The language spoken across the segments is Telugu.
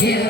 Yeah.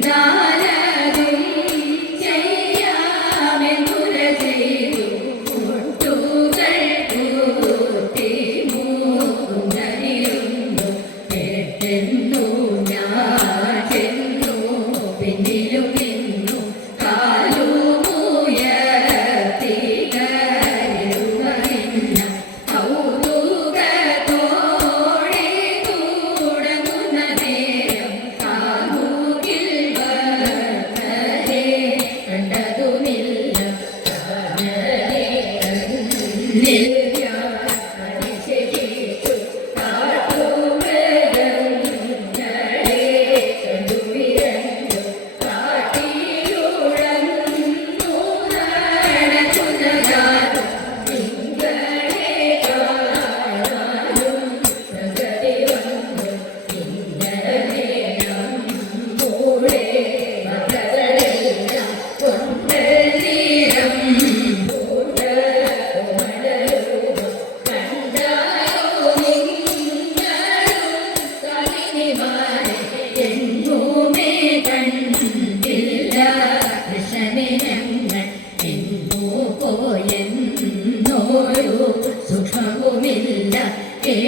Down.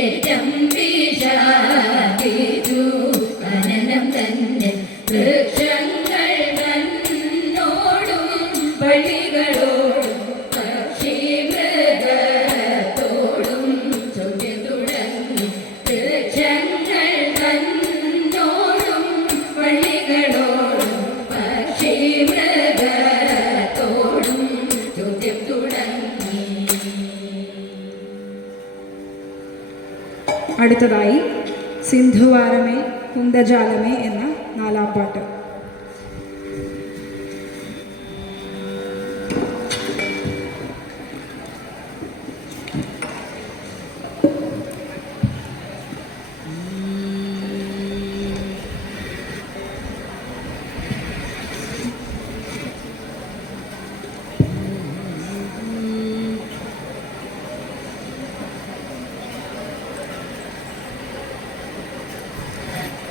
వృక్షంగళ్ళోడు బలి അടുത്തതായി സിന്ധുവാരമേ കുന്തജാലമേ എന്ന നാലാം പാട്ട്